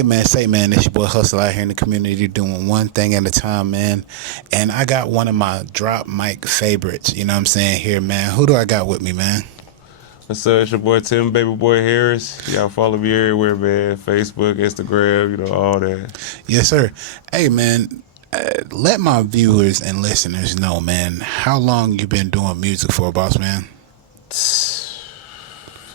Hey man, say man, it's your boy Hustle out here in the community doing one thing at a time, man. And I got one of my drop mic favorites, you know what I'm saying, here, man. Who do I got with me, man? What's up? It's your boy Tim, baby boy Harris. Y'all follow me everywhere, man. Facebook, Instagram, all that. Yes, sir. Hey man, let my viewers and listeners know, man, how long you been doing music for, boss man?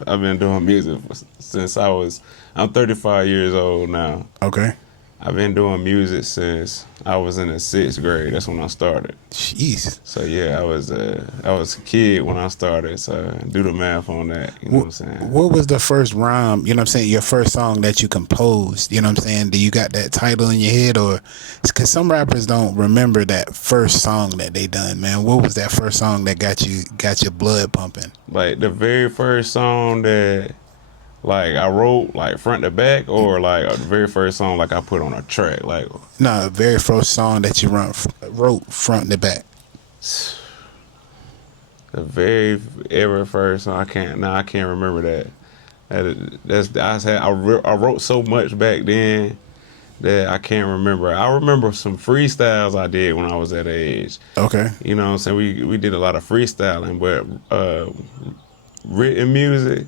I've been doing music since I'm 35 years old now. Okay. I've been doing music since I was in the 6th grade. That's when I started. Jeez. So yeah, I was a kid when I started. So do the math on that. You know what I'm saying? What was the first rhyme, you know what I'm saying, your first song that you composed, you know what I'm saying? Do you got that title in your head, or because some rappers don't remember that first song that they done, man? What was that first song that got your blood pumping? Like the very first song that I wrote like front to back, or like the very first song like I put on a track, like No, the very first song that you wrote front to back. the very ever first song. I can't remember that. I wrote so much back then that I can't remember. I remember some freestyles I did when I was that age. Okay. You know what I'm saying? We did a lot of freestyling, but written music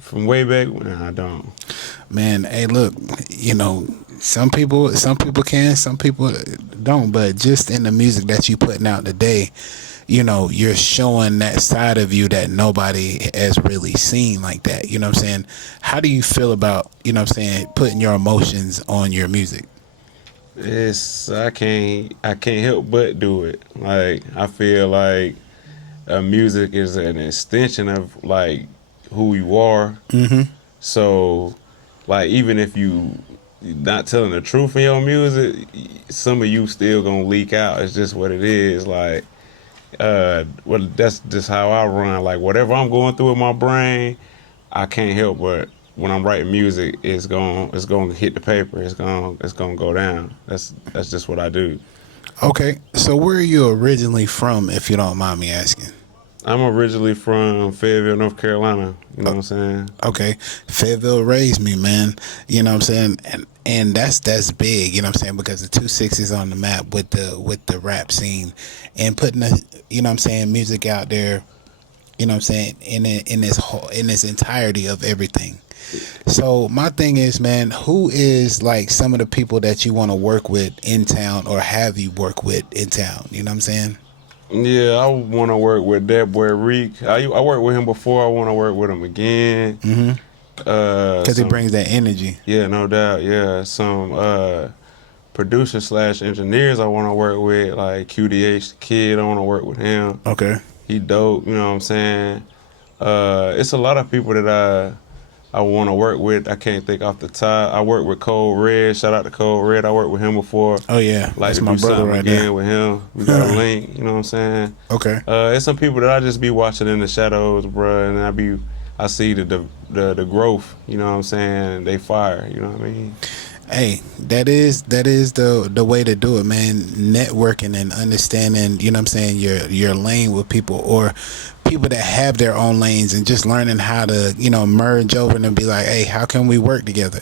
from way back when I don't. Man, hey, look, you know, some people can, some people don't, but just in the music that you putting out today, you know, you're showing that side of you that nobody has really seen like that. You know what I'm saying? How do you feel about, you know what I'm saying, putting your emotions on your music? I can't help but do it. Like I feel like music is an extension of like who you are. Mm-hmm. So like even if you not telling the truth in your music, some of you still gonna leak out. It's just what it is. Like well, that's just how I run. Like whatever I'm going through in my brain, I can't help but when I'm writing music, it's gonna hit the paper. It's gonna go down. That's just what I do. Okay, so where are you originally from, if you don't mind me asking? I'm originally from Fayetteville, North Carolina. You know what I'm saying? Okay, Fayetteville raised me, man. You know what I'm saying, and that's big. You know what I'm saying, because the 2-6 is on the map with the rap scene, and putting the, you know what I'm saying, music out there. You know what I'm saying, in this entirety of everything. So my thing is, man, who is like some of the people that you want to work with in town, or have you work with in town? You know what I'm saying? Yeah, I want to work with that boy Reek. I worked with him before. I want to work with him again. Mm-hmm. Because he Some brings that energy. Yeah, no doubt. Yeah, some producers slash engineers I want to work with, like QDH the Kid. I want to work with him. Okay. He dope. You know what I'm saying? It's a lot of people that I want to work with. I can't think off the top. I work with Code Red. Shout out to Code Red. I worked with him before. Oh yeah, Like that's to my do brother something right again there. with him. We got a link. You know what I'm saying? Okay. It's some people that I just be watching in the shadows, bruh, and I see the growth. You know what I'm saying? They fire. You know what I mean? Hey, that is the way to do it, man. Networking and understanding, you know what I'm saying, your lane with people, or people that have their own lanes, and just learning how to, you know, merge over and be like, hey, how can we work together?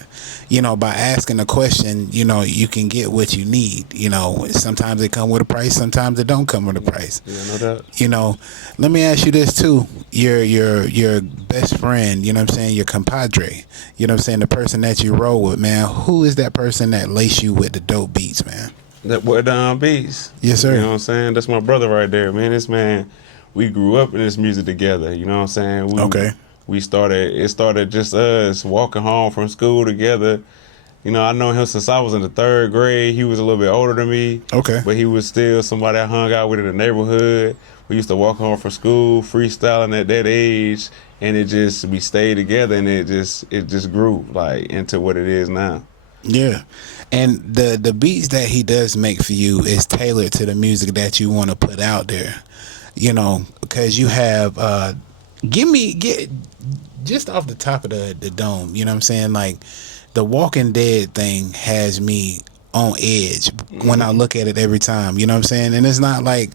You know, by asking a question, you know, you can get what you need. You know, sometimes it come with a price, sometimes it don't come with a price. Yeah, no doubt. You know, let me ask you this too. Your best friend, you know what I'm saying, your compadre, you know what I'm saying, the person that you roll with, man, who is that person that lace you with the dope beats, man? That boy Don Beats. Yes, sir. You know what I'm saying? That's my brother right there, man. This man, we grew up in this music together. You know what I'm saying? Okay. It started just us walking home from school together. You know, I know him since I was in the 3rd grade. He was a little bit older than me. Okay. But he was still somebody I hung out with in the neighborhood. We used to walk home from school, freestyling at that age, and we stayed together, and it just grew like into what it is now. Yeah. And the beats that he does make for you is tailored to the music that you want to put out there. You know, because you have get just off the top of the dome, you know what I'm saying? Like the Walking Dead thing has me on edge when I look at it every time, you know what I'm saying? And it's not like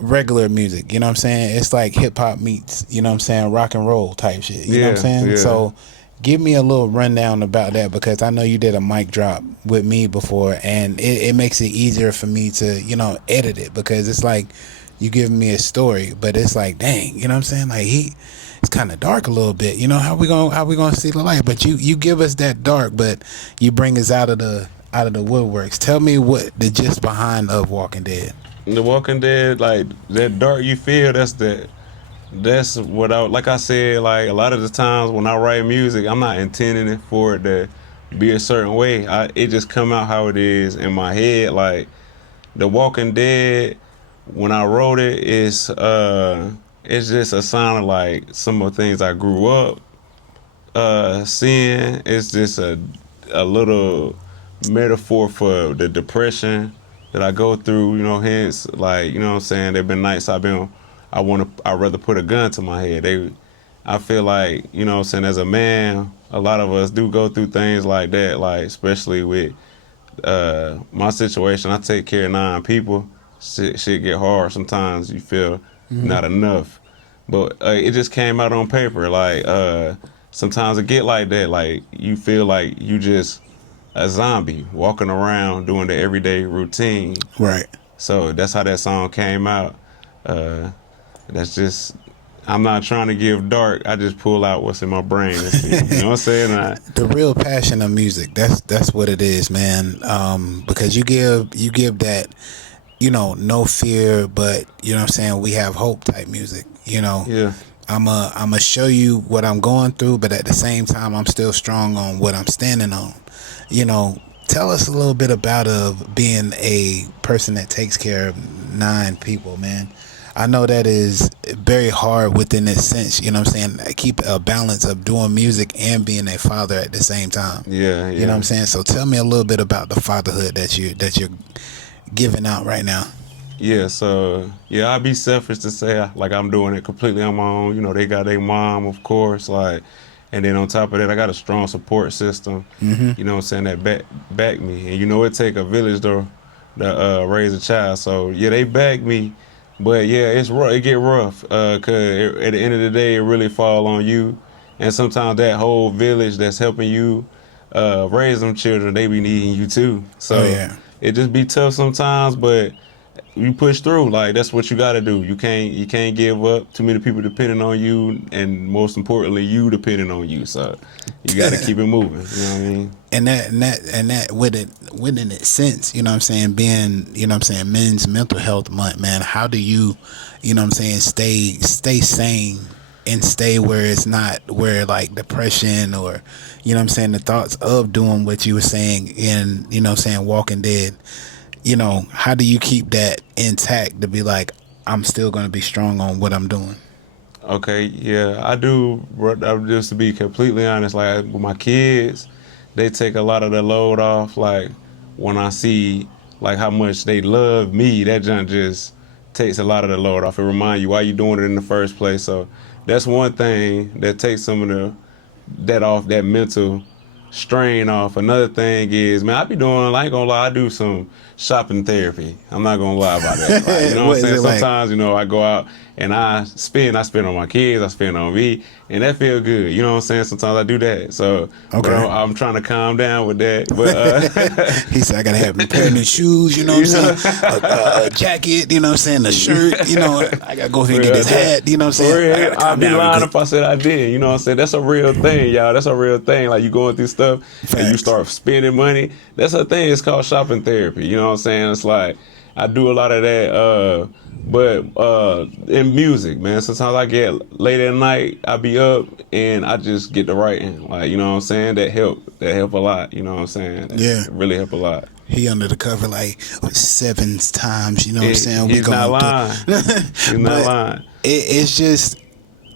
regular music, you know what I'm saying? It's like hip hop meets, you know what I'm saying, rock and roll type shit, you know what I'm Yeah, saying? yeah. So Give me a little rundown about that, because I know you did a mic drop with me before, and it makes it easier for me to, edit it, because it's like you giving me a story, but it's like, dang, you know what I'm saying? Like it's kind of dark a little bit. How we gonna see the light? But you give us that dark, but you bring us out of the woodworks. Tell me what the gist behind of Walking Dead. The Walking Dead, like that dark you feel, that's what I like. I said, like a lot of the times when I write music, I'm not intending it for it to be a certain way. It just come out how it is in my head. Like The Walking Dead, when I wrote it, it's just a sign of like some of the things I grew up seeing. It's just a little metaphor for the depression that I go through. Hence, like, what I'm saying, there've been nights I'd rather put a gun to my head. I feel like, what I'm saying, as a man, a lot of us do go through things like that, like especially with my situation. I take care of 9 people. Shit get hard. Sometimes you feel not enough, but it just came out on paper. Like sometimes it get like that. Like you feel like you just a zombie walking around doing the everyday routine. Right. So that's how that song came out. That's just, I'm not trying to give dark. I just pull out what's in my brain. You know what I'm saying? The real passion of music. That's what it is, man. Because you give that, no fear, but you know what I'm saying, we have hope type music. Yeah. I'm a show you what I'm going through, but at the same time, I'm still strong on what I'm standing on. Tell us a little bit about being a person that takes care of 9 people, man. I know that is very hard within its sense. You know what I'm saying? Keep a balance of doing music and being a father at the same time. Yeah. You know what I'm saying? So tell me a little bit about the fatherhood that you're giving out right now. Yeah, so I'd be selfish to say like I'm doing it completely on my own. They got their mom, of course, like, and then on top of that, I got a strong support system. You know what I'm saying, that back me, and it take a village to raise a child. So they back me, but it's rough. It get rough, cause at the end of the day, it really fall on you, and sometimes that whole village that's helping you raise them children, they be needing you too. So it just be tough sometimes, but you push through. Like that's what you got to do. You can't give up. Too many people depending on you, and most importantly, you depending on you. So you got to keep it moving. You know what I mean? And that within its sense, you know what I'm saying, being, Men's Mental Health Month, man. How do you, stay sane and stay where it's not where like depression or, the thoughts of doing what you were saying in, Walking Dead. How do you keep that intact to be like, I'm still going to be strong on what I'm doing? Okay, yeah, I do. Just to be completely honest, like with my kids, they take a lot of the load off. Like when I see like how much they love me, that just takes a lot of the load off. It reminds you why you doing it in the first place. So that's one thing that takes some of that mental strain off. Another thing is, man, I be doing, I ain't gonna lie, I do some shopping therapy. I'm not gonna lie about that. Like, you know what I'm saying? Sometimes, I go out and I spend on my kids, I spend on me, and that feel good. You know what I'm saying? Sometimes I do that. So okay. I'm trying to calm down with that. But he said I gotta have a pair of new shoes, you know what I'm saying? A jacket, you know what I'm saying? A shirt, I gotta go ahead and get this hat, you know what I'm saying? I'd be lying if I said I did. You know what I'm saying? That's a real thing, y'all. That's a real thing. Like you going through stuff and you start spending money. That's a thing. It's called shopping therapy. You know what I'm saying? It's like I do a lot of that. But in music, man, sometimes I get late at night, I be up and I just get to writing. Like, you know what I'm saying? That help a lot. You know what I'm saying? That really help a lot. He under the cover like 7 times, you know what I'm saying? He's not lying. He's not lying. It's just,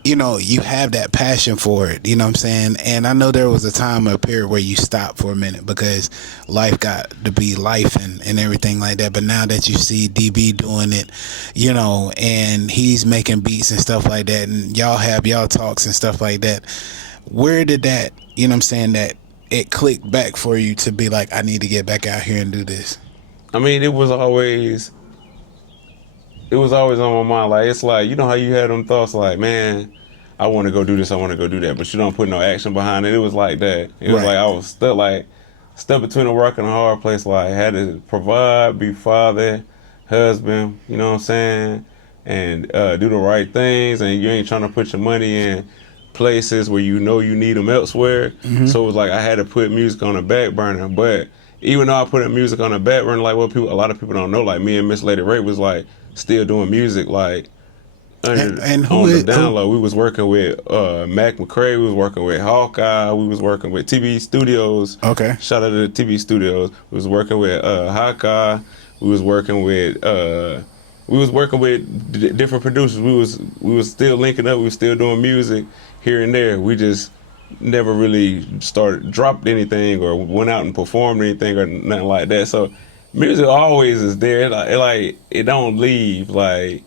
you have that passion for it, you know what I'm saying? And I know there was a period where you stopped for a minute because life got to be life and everything like that. But now that you see DB doing it, and he's making beats and stuff like that, and y'all have y'all talks and stuff like that, where did that, you know what I'm saying, that it clicked back for you to be like, I need to get back out here and do this? I mean, it was always on my mind. Like, it's like, how you had them thoughts like, man, I want to go do this, I want to go do that, but you don't put no action behind it. It was like that. It was Right. like I was stuck between a rock and a hard place. Like I had to provide, be father, husband. You know what I'm saying? And do the right things. And you ain't trying to put your money in places where you know you need them elsewhere. So it was like I had to put music on the back burner. But even though I put music on the back burner, like a lot of people don't know, like me and Miss Lady Ray was like still doing music, like And on the down low. We was working with Mac McCray. We was working with Hawkeye. We was working with TV Studios. Okay. Shout out to the TV Studios. We was working with Hawkeye. We was working with different producers. We was still linking up. We was still doing music here and there. We just never really dropped anything or went out and performed anything or nothing like that. So music always is there. It don't leave. Like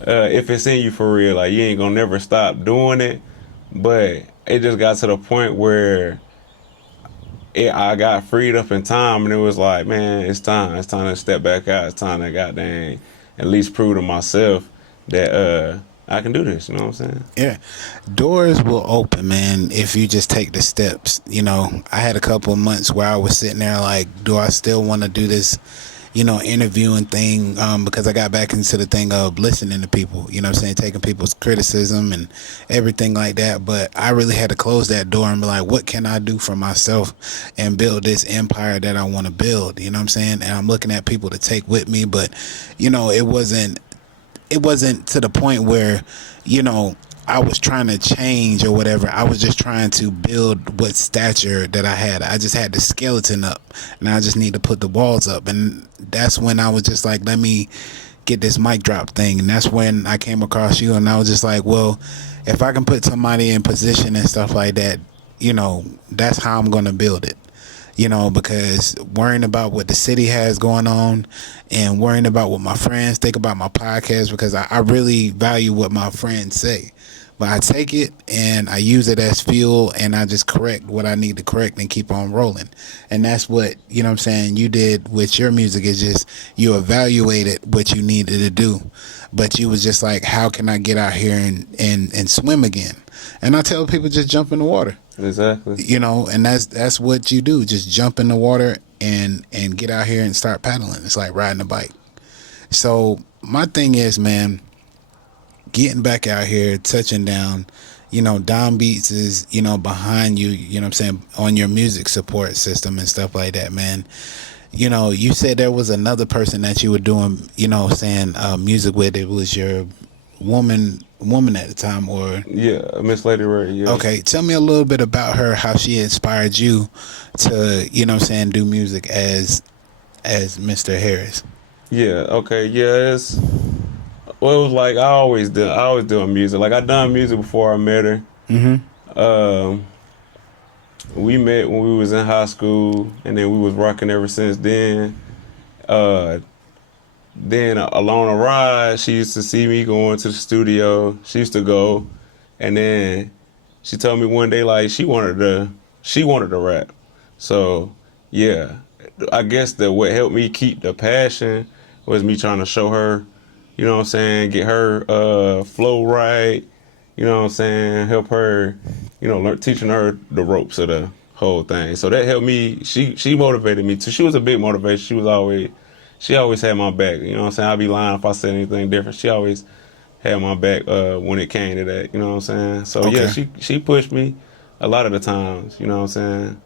if it's in you for real, like you ain't gonna never stop doing it. But it just got to the point where I got freed up in time, and it was like, man, it's time. It's time to step back out. It's time to goddamn at least prove to myself that I can do this. You know what I'm saying? Yeah, doors will open, man, if you just take the steps. You know, I had a couple of months where I was sitting there like, do I still want to do this, interviewing thing? Because I got back into the thing of listening to people, you know what I'm saying, taking people's criticism and everything like that. But I really had to close that door and be like, what can I do for myself and build this empire that I want to build? You know what I'm saying? And I'm looking at people to take with me, but, it wasn't to the point where, I was trying to change or whatever. I was just trying to build what stature that I had. I just had the skeleton up, and I just need to put the walls up. And that's when I was just like, let me get this mic drop thing. And that's when I came across you, and I was just like, well, if I can put somebody in position and stuff like that, that's how I'm going to build it. Because worrying about what the city has going on and worrying about what my friends think about my podcast, because I really value what my friends say. But I take it and I use it as fuel, and I just correct what I need to correct and keep on rolling. And that's what, you did with your music, is just you evaluated what you needed to do. But you was just like, how can I get out here and swim again? And I tell people, just jump in the water. Exactly. And that's what you do. Just jump in the water and get out here and start paddling. It's like riding a bike. So my thing is, man, getting back out here, touching down, Dom Beats is, behind you, what I'm saying, on your music support system and stuff like that, man. You said there was another person that you were doing, saying music with. It was your woman at the time, or Yeah, Miss Lady Ray. Yeah. okay, tell me a little bit about her, how she inspired you to, do music as Mr. Harris. Yeah. Okay. Yeah. It was like I always doing music. Like I done music before I met her. We met when we was in high school, and then we was rocking ever since then. Then along the ride, she used to see me going to the studio. She used to go, and then she told me one day like she wanted to rap. So yeah, I guess that what helped me keep the passion was me trying to show her, you know what I'm saying, get her flow right, you know what I'm saying, help her, teaching her the ropes of the whole thing. So that helped me. She motivated me too. She was a big motivation. She always had my back. You know what I'm saying? I'd be lying if I said anything different. She always had my back when it came to that. You know what I'm saying? So Okay. yeah, she pushed me a lot of the times. You know what I'm saying?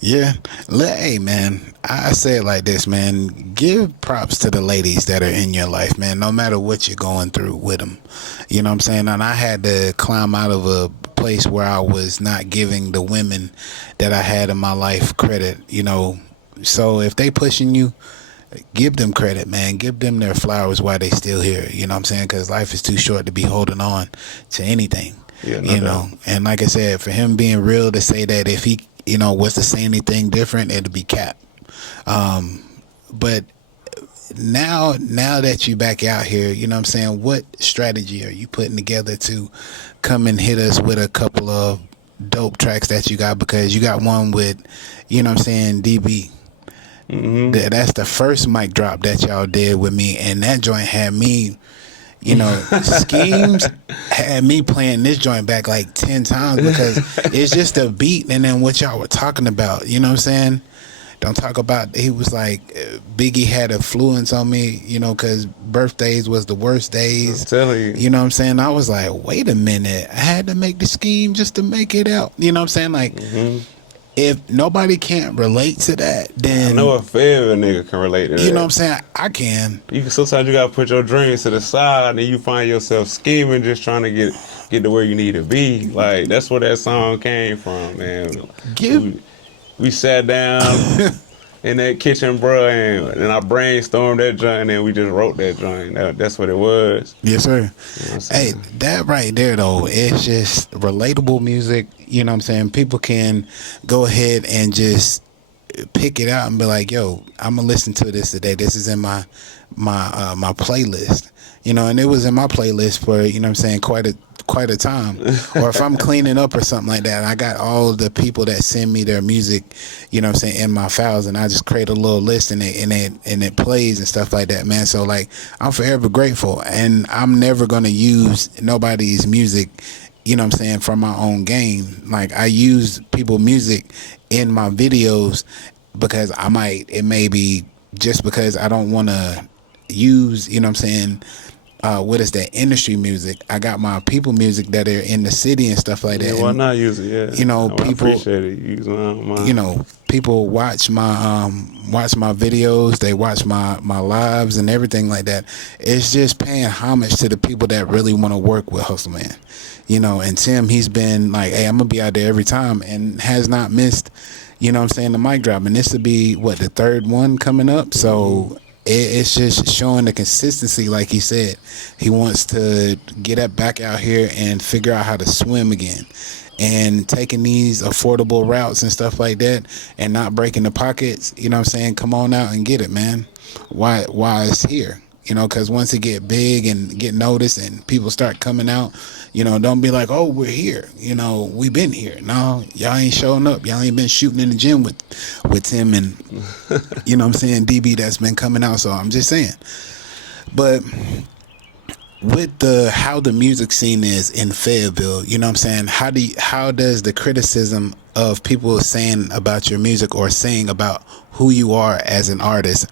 Yeah. Hey, man, I say it like this, man. Give props to the ladies that are in your life, man, no matter what you're going through with them. You know what I'm saying? And I had to climb out of a place where I was not giving the women that I had in my life credit, So if they pushing you, give them credit, man. Give them their flowers while they still here. You know what I'm saying? Because life is too short to be holding on to anything. Yeah, no doubt. And like I said, for him being real to say that if he, was to say anything different, it'd be cap. But now that you back out here, you know what I'm saying, what strategy are you putting together to come and hit us with a couple of dope tracks that you got? Because you got one with, you know what I'm saying, DB. That's the first mic drop that y'all did with me, and that joint had me, You know, Schemes had me playing this joint back like 10 times because it's just the beat and then what y'all were talking about. You know what I'm saying? Don't talk about, he was like, Biggie had influence on me, you know, because birthdays was the worst I'm days. telling you. You know what I'm saying? I was like, wait a minute. I had to make the scheme just to make it out. You know what I'm saying? Like, if nobody can't relate to that, I then, know a fair nigga can relate to that. you know what I'm saying? I can. Sometimes you gotta put your dreams to the side, and you find yourself scheming, just trying to get to where you need to be. Like that's where that song came from, man. We sat down in that kitchen, bro, and I brainstormed that joint, and then we just wrote that joint. That's what it was. Yes, sir. You know what I'm Hey, saying? that right there, though, it's just relatable music. You know what I'm saying? People can go ahead and just pick it out and be like, yo, I'm going to listen to this today. This is in my playlist. You know, and it was in my playlist for, you know what I'm saying, quite a time. Or if I'm cleaning up or something like that, I got all the people that send me their music, you know what I'm saying, in my files, and I just create a little list and it plays and stuff like that, man. So like I'm forever grateful, and I'm never gonna use nobody's music, you know what I'm saying, from my own game. Like I use people's music in my videos because it may be just because I don't wanna use, you know what I'm saying, what is that, industry music. I got my people music that are in the city and stuff like that. Yeah, why And, not use it? Yeah, you know, I people, appreciate it. Use mine. you know, people watch my videos, they watch my lives and everything like that. It's just paying homage to the people that really want to work with Hustle Man. You know, and Tim, he's been like, hey, I'm gonna be out there every time, and has not missed, you know what I'm saying, the mic drop. And this will be what, the third one coming up. So it's just showing the consistency. Like he said, he wants to get up back out here and figure out how to swim again, and taking these affordable routes and stuff like that, and not breaking the pockets. You know what I'm saying? Come on out and get it, man. Why it's here? You know, because once it get big and get noticed and people start coming out, you know, don't be like, oh, we're here. You know, we been here. No, y'all ain't showing up. Y'all ain't been shooting in the gym with Tim and, you know what I'm saying, DB that's been coming out. So I'm just saying. But with how the music scene is in Fayetteville, you know what I'm saying, how does the criticism of people saying about your music or saying about who you are as an artist,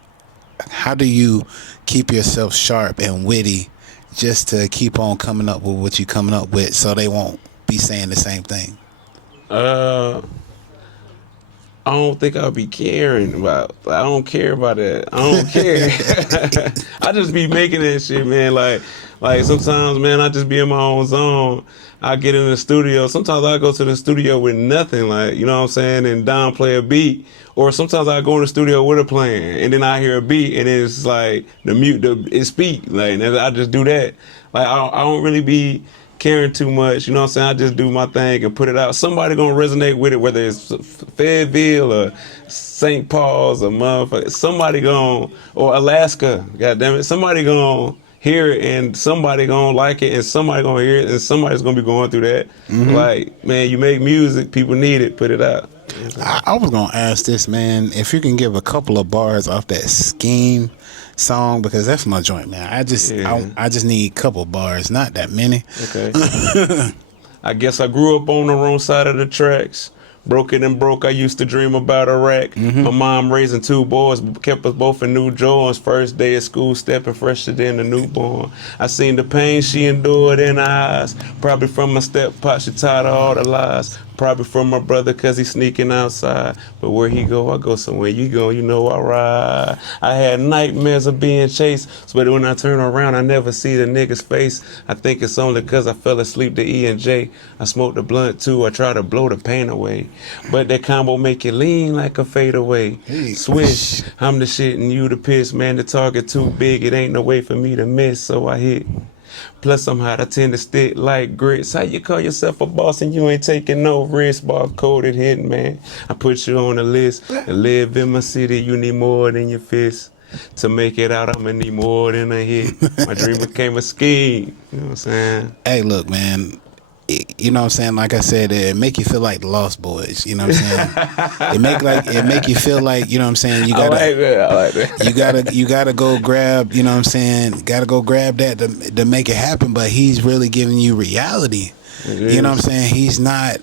how do you keep yourself sharp and witty just to keep on coming up with what you coming up with so they won't be saying the same thing? I don't think I'll be caring about. I don't care about that. I don't care. I just be making that shit, man. Like sometimes, man, I just be in my own zone. I get in the studio. Sometimes I go to the studio with nothing, like, you know what I'm saying, and Don play a beat. Or sometimes I go in the studio with a plan, and then I hear a beat, and it's like it's beat. Like, and I just do that. Like I don't really be caring too much, you know what I'm saying? I just do my thing and put it out. Somebody gonna resonate with it, whether it's Fayetteville or St. Paul's or motherfucker. Somebody gonna, or Alaska, goddamn it, somebody gonna hear it and somebody gonna like it and somebody gonna hear it and somebody's gonna be going through that. Like, man, you make music, people need it, put it out. I was gonna ask this, man, if you can give a couple of bars off that Scheme song, because that's my joint, man. I just need a couple bars, not that many. Okay. I guess I grew up on the wrong side of the tracks. Broke it and broke, I used to dream about a rack. My mom raising two boys, kept us both in new Jordans. First day of school, stepping fresher than a newborn. I seen the pain she endured in her eyes. Probably from my step-pot, she tired of all the lies. Probably from my brother, cause he's sneaking outside. But where he go, I go somewhere. You go, you know I ride. I had nightmares of being chased, but when I turn around, I never see the nigga's face. I think it's only cause I fell asleep to E and J. I smoked a blunt too, I try to blow the pain away. But that combo make you lean like a fadeaway. Hey. Swish, I'm the shit and you the piss. Man, the target too big, it ain't no way for me to miss, so I hit. Plus I'm hot, I tend to stick like grits. How you call yourself a boss and you ain't taking no risk? Barcoded hitting, man. I put you on the list. To live in my city, you need more than your fist. To make it out, I'ma need more than a hit. My dream became a scheme. You know what I'm saying? Hey, look, man, you know what I'm saying, like I said, it make you feel like the Lost Boys, you know what I'm saying? It make you feel like, you know what I'm saying, I like that. I like that. you gotta go grab, you know what I'm saying, gotta go grab that to make it happen. But he's really giving you reality. It You know what I'm is. saying?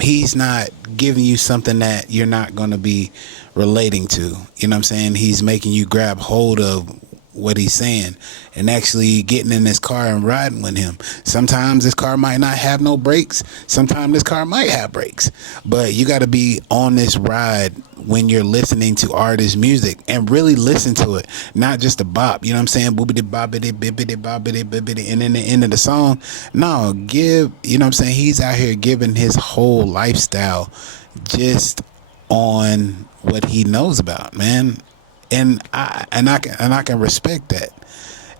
He's not giving you something that you're not gonna be relating to. You know what I'm saying? He's making you grab hold of what he's saying and actually getting in this car and riding with him. Sometimes this car might not have no brakes. Sometimes this car might have brakes. But you got to be on this ride when you're listening to artist music and really listen to it, not just a bop. You know what I'm saying? Boobity bobbity bibbity bobbity bibbity, and then the end of the song. No, give. You know what I'm saying? He's out here giving his whole lifestyle just on what he knows about, man. And I can respect that.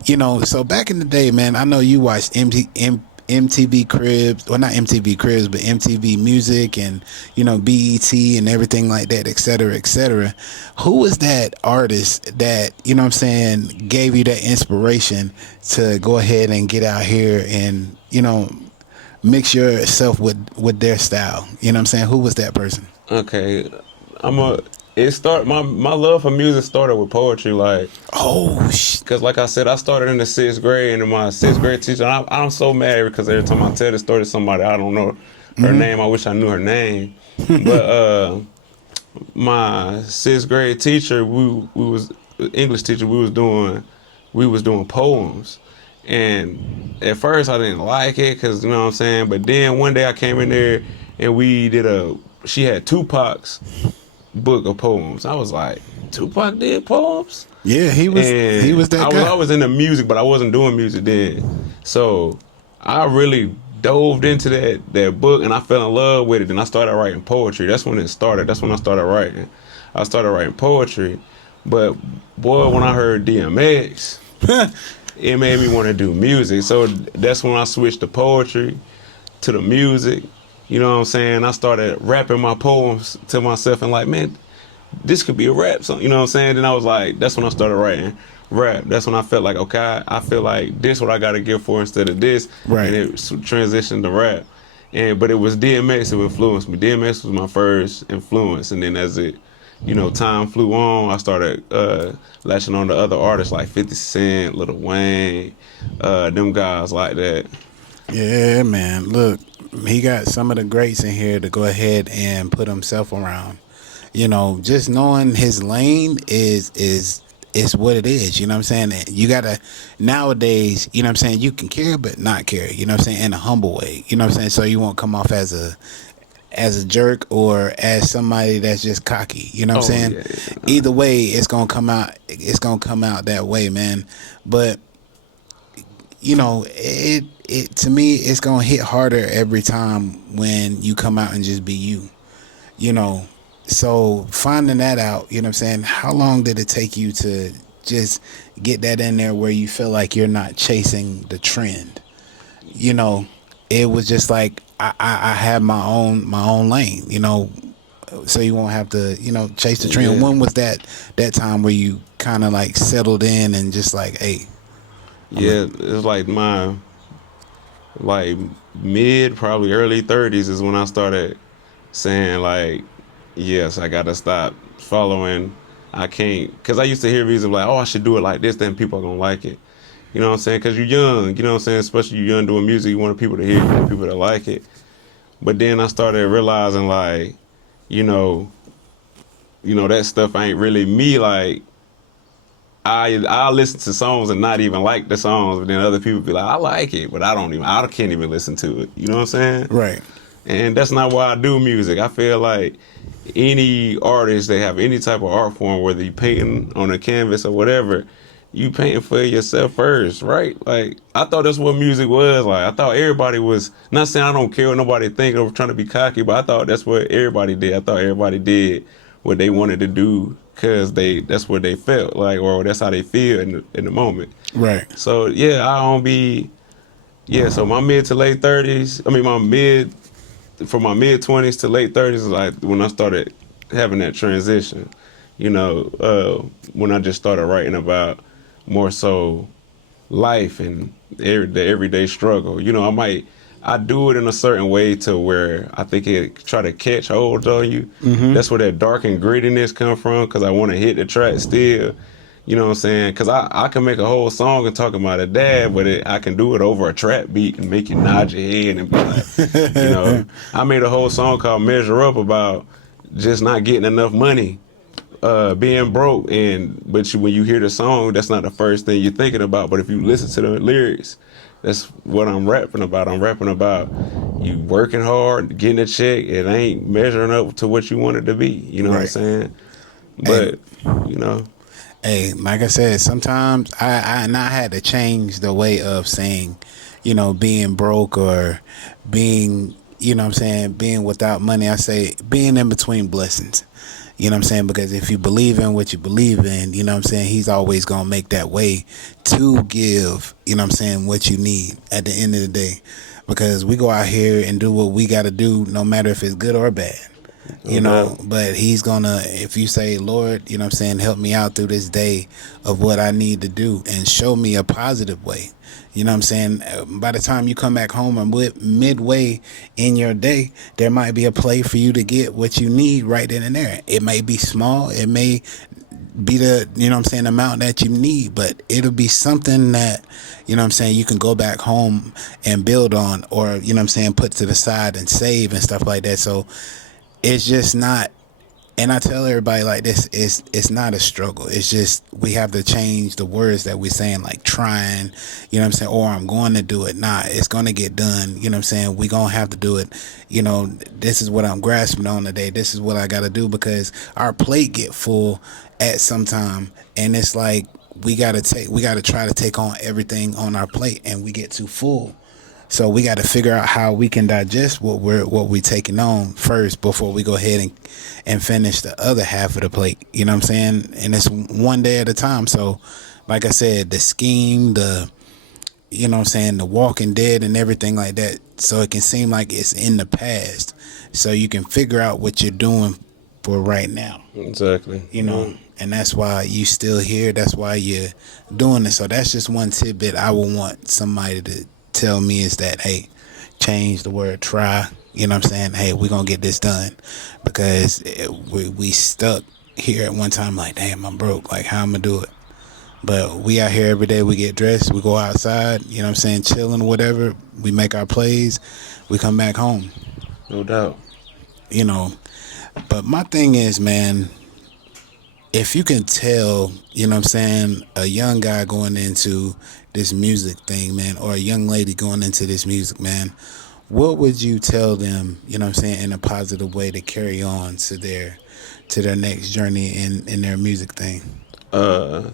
You know, so back in the day, man, I know you watched MTV Cribs, well, not MTV Cribs, but MTV Music and, you know, BET and everything like that, et cetera, et cetera. Who was that artist that, you know what I'm saying, gave you that inspiration to go ahead and get out here and, you know, mix yourself with their style? You know what I'm saying? Who was that person? Okay, I'm a. It start my love for music started with poetry, like. Oh, Cause like I said, I started in the sixth grade, and my sixth grade teacher, I'm so mad because every time I tell the story to somebody, I don't know her name. I wish I knew her name, but my sixth grade teacher, we was English teacher. We was doing poems, and at first I didn't like it because you know what I'm saying. But then one day I came in there and we did she had Tupac's book of poems. I was like, Tupac did poems? yeah, he And was that I was guy. always into music, but I wasn't doing music then. So I really dove into that book and I fell in love with it. And I started writing poetry. That's when it started. That's when I started writing. I started writing poetry. But boy, when I heard DMX, it made me want to do music. So that's when I switched to poetry to the music. You know what I'm saying? I started rapping my poems to myself and like, man, this could be a rap song. You know what I'm saying? Then I was like, that's when I started writing rap. That's when I felt like, okay, I feel like this what I got to give for instead of this. Right. And it transitioned to rap. But it was DMX who influenced me. DMX was my first influence. And then as it, you know, time flew on, I started latching on to other artists like 50 Cent, Lil Wayne, them guys like that. Yeah, man. Look, he got some of the greats in here to go ahead and put himself around. You know, just knowing his lane is what it is. You know what I'm saying? You gotta nowadays. You know what I'm saying? You can care, but not care. You know what I'm saying? In a humble way. You know what I'm saying? So you won't come off as a jerk or as somebody that's just cocky. You know what I'm saying? Yeah. Either way, it's gonna come out. It's gonna come out that way, man. But you know, it to me, it's gonna hit harder every time when you come out and just be you. You know, so finding that out, you know what I'm saying? How long did it take you to just get that in there where you feel like you're not chasing the trend? You know, it was just like I have my own lane, you know, so you won't have to, you know, chase the trend. Yeah. When was that time where you kind of like settled in and just like, hey, Yeah, it's like my like mid, probably early 30s is when I started saying like, yes, I gotta stop following. I can't, cause I used to hear music like, oh, I should do it like this, then people are gonna like it. You know what I'm saying? Cause you're young, you know what I'm saying? Especially you're young doing music, you want people to hear it, you want people to like it. But then I started realizing like, you know, that stuff ain't really me. Like I listen to songs and not even like the songs, but then other people be like, I like it, but I can't even listen to it. You know what I'm saying? right, And that's not why I do music. I feel like any artist that have any type of art form, whether you painting on a canvas or whatever, you painting for yourself first, right? Like I thought that's what music was. Like I thought everybody was, not saying I don't care what nobody think or trying to be cocky, but I thought that's what everybody did. I thought everybody did what they wanted to do because that's what they felt like, or that's how they feel in the moment. right. So yeah, I don't be, yeah. So my mid to late 30s, I mean from my mid 20s to late 30s is like when I started having that transition. You know, when I just started writing about more so life and the everyday struggle. You know, I do it in a certain way to where I think it try to catch hold on you. That's where that dark and grittiness come from, because I want to hit the track still. You know what I'm saying? Because I can make a whole song and talk about a dad, but I can do it over a trap beat and make you nod your head and be like, I made a whole song called Measure Up about just not getting enough money, being broke. When you hear the song, that's not the first thing you're thinking about. But if you listen to the lyrics, that's what I'm rapping about. I'm rapping about you working hard, getting a check, it ain't measuring up to what you want it to be. You know what I'm Right. saying? But, you know. Hey, like I said, sometimes I had to change the way of saying, being broke or being, being without money. I say being in between blessings. You know what I'm saying? Because if you believe in what you believe in, he's always going to make that way to give, what you need at the end of the day. Because we go out here and do what we got to do, no matter if it's good or bad. But he's gonna, if you say, Lord, help me out through this day of what I need to do and show me a positive way. By the time you come back home and midway in your day, there might be a play for you to get what you need right then and there. It may be small, it may be the amount that you need, but it'll be something that you can go back home and build on, or put to the side and save and stuff like that. So it's just not, and I tell everybody like this, it's not a struggle. It's just we have to change the words that we're saying, like trying, or I'm going to do it. Nah, it's going to get done. We're going to have to do it. This is what I'm grasping on today. This is what I got to do, because our plate get full at some time, and it's like we got to try to take on everything on our plate, and we get too full. So we got to figure out how we can digest what we're taking on first before we go ahead and finish the other half of the plate. You know what I'm saying? And it's one day at a time. So, like I said, the scheme, the Walking Dead and everything like that. So it can seem like it's in the past. So you can figure out what you're doing for right now. Exactly. And that's why you still here. That's why you're doing it. So that's just one tidbit I would want somebody to tell me, is that, hey, change the word try. Hey, we're gonna get this done, because we stuck here at one time like, damn, I'm broke, like how I'm gonna do it. But we out here every day. We get dressed, we go outside, chilling, whatever, we make our plays, we come back home. No doubt. But my thing is, man, if you can tell, a young guy going into this music thing, man, or a young lady going into this music, man, what would you tell them, in a positive way to carry on to their next journey in their music thing?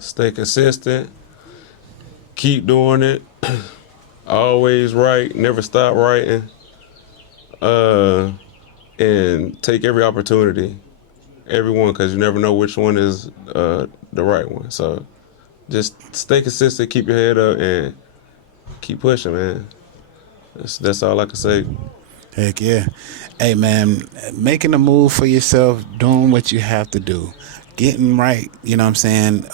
Stay consistent, keep doing it, always write, never stop writing, and take every opportunity, everyone, because you never know which one is the right one. So just stay consistent, keep your head up, and keep pushing, man. That's all I can say. Heck yeah. Hey, man, making a move for yourself, doing what you have to do, getting right,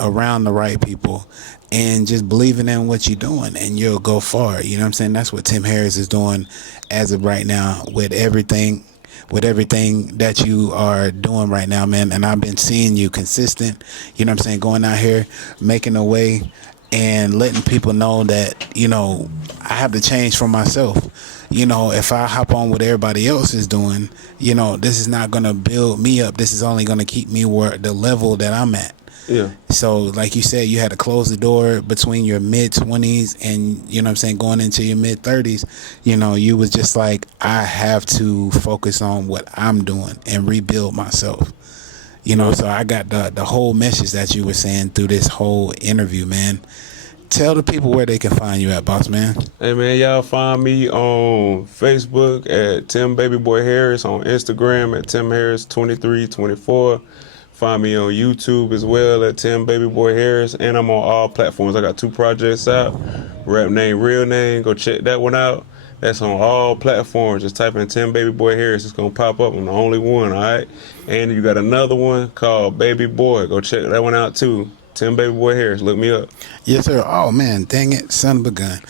around the right people, and just believing in what you're doing, and you'll go far. That's what Tim Harris is doing as of right now with everything that you are doing right now, man. And I've been seeing you consistent, going out here, making a way, and letting people know that, I have to change for myself. If I hop on what everybody else is doing, this is not going to build me up. This is only going to keep me where the level that I'm at. Yeah. So like you said, you had to close the door between your mid-20s and, going into your mid-30s. You was just like, I have to focus on what I'm doing and rebuild myself. So I got the whole message that you were saying through this whole interview, man. Tell the people where they can find you at, boss man. Hey, man, y'all find me on Facebook at Tim Baby Boy Harris, on Instagram at Tim Harris 2324. Find me on YouTube as well at Tim Baby Boy Harris, and I'm on all platforms. I got 2 projects out. Rap Name, Real Name. Go check that one out. That's on all platforms. Just type in Tim Baby Boy Harris. It's going to pop up. I'm the only one, all right? And you got another one called Baby Boy. Go check that one out, too. Tim Baby Boy Harris. Look me up. Yes, sir. Oh, man. Dang it. Son of a gun.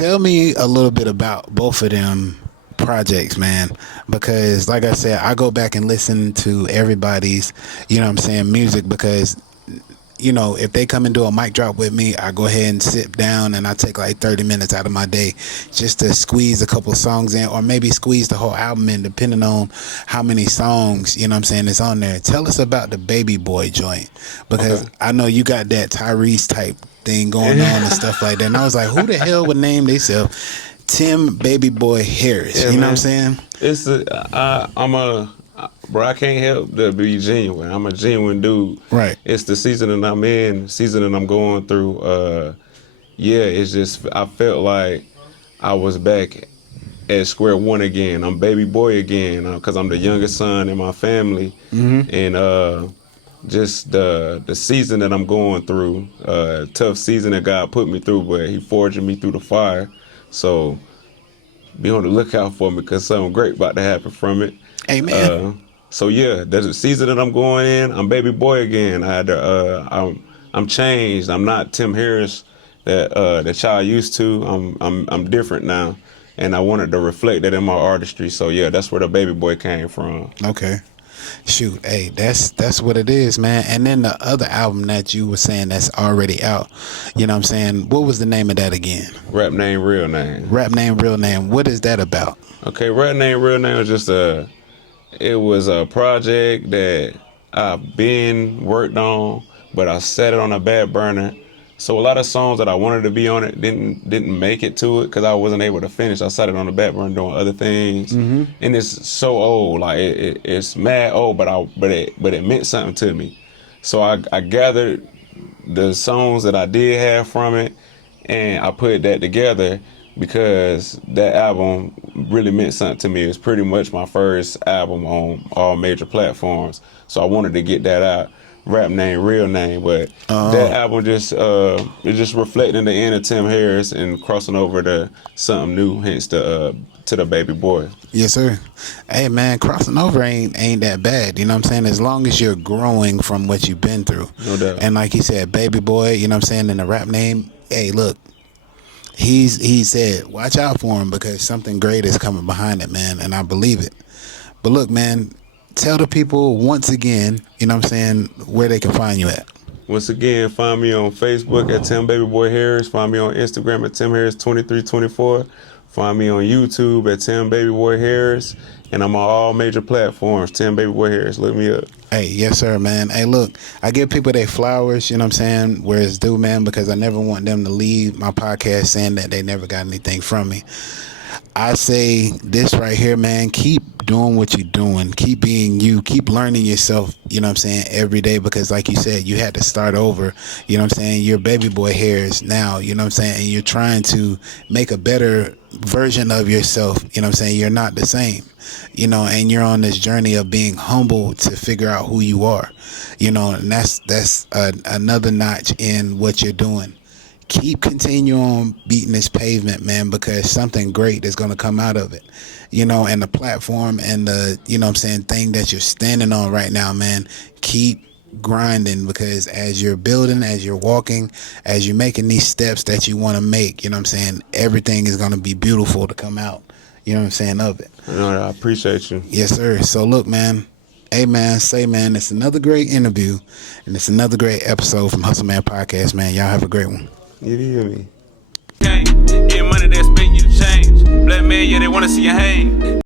Tell me a little bit about both of them projects, man, because like I said, I go back and listen to everybody's, you know what I'm saying, music, because you know, if they come and do a mic drop with me, I go ahead and sit down and I take like 30 minutes out of my day just to squeeze a couple of songs in, or maybe squeeze the whole album in, depending on how many songs, you know what I'm saying, is on there. Tell us about the Baby Boy joint, because I know you got that Tyrese type thing going on and stuff like that. And I was like, who the hell would name themselves Tim Baby Boy Harris? Yeah, you know man. what I'm saying? It's bro, I can't help to be genuine. I'm a genuine dude. Right. It's the season that I'm in, season that I'm going through. Yeah, it's just, I felt like I was back at square one again. I'm baby boy again, because I'm the youngest son in my family. And just the season that I'm going through, tough season that God put me through, but he forging me through the fire. So be on the lookout for me, because something great about to happen from it. Amen. So yeah, there's a season that I'm going in. I'm baby boy again. I had to, I'm changed. I'm not Tim Harris that y'all used to. I'm different now, and I wanted to reflect that in my artistry. So yeah, that's where the baby boy came from. Okay. Shoot, hey, that's what it is, man. And then the other album that you were saying that's already out, you know what I'm saying? What was the name of that again? Rap Name Real Name. Rap Name Real Name. What is that about? Okay, Rap Name Real Name was just it was a project that I've been worked on, but I set it on a back burner. So a lot of songs that I wanted to be on it didn't make it to it because I wasn't able to finish. I set it on the back burner doing other things, and it's so old, like it's mad old, but it meant something to me. So I gathered the songs that I did have from it, and I put that together because that album really meant something to me. It's pretty much my first album on all major platforms, so I wanted to get that out. Rap Name Real Name, but that album just it just reflecting the end of Tim Harris and crossing over to something new, hence to the baby boy. Yes, sir. Hey, man, crossing over ain't that bad. You know what I'm saying? As long as you're growing from what you've been through. No doubt. And like he said, baby boy, you know what I'm saying, in the rap name, hey, look, he said, watch out for him because something great is coming behind it, man, and I believe it. But look, man, tell the people once again, you know what I'm saying, where they can find you at. Once again, find me on Facebook at Tim Baby Boy Harris. Find me on Instagram at Tim Harris 2324. Find me on YouTube at Tim Baby Boy Harris. And I'm on all major platforms, Tim Baby Boy Harris. Look me up. Hey, yes, sir, man. Hey, look, I give people their flowers, you know what I'm saying, where it's due, man, because I never want them to leave my podcast saying that they never got anything from me. I say this right here, man, keep doing what you're doing. Keep being you. Keep learning yourself, you know what I'm saying, every day, because like you said, you had to start over, you know what I'm saying. You're baby boy Harris now, you know what I'm saying, and you're trying to make a better version of yourself, you know what I'm saying. You're not the same, you know, and you're on this journey of being humble to figure out who you are, you know, and that's another notch in what you're doing. Keep continuing on beating this pavement, man, because something great is going to come out of it, you know, and the platform and the, you know what I'm saying, thing that you're standing on right now, man, keep grinding, because as you're building, as you're walking, as you're making these steps that you want to make, you know what I'm saying, everything is going to be beautiful to come out, you know what I'm saying, of it. I appreciate you. Yes, sir. So look, man, hey, man, man, it's another great interview, and it's another great episode from Hustle Man Podcast, man. Y'all have a great one. You hear me? Get money, they expect you to change. Black man, yeah, they wanna see you hang.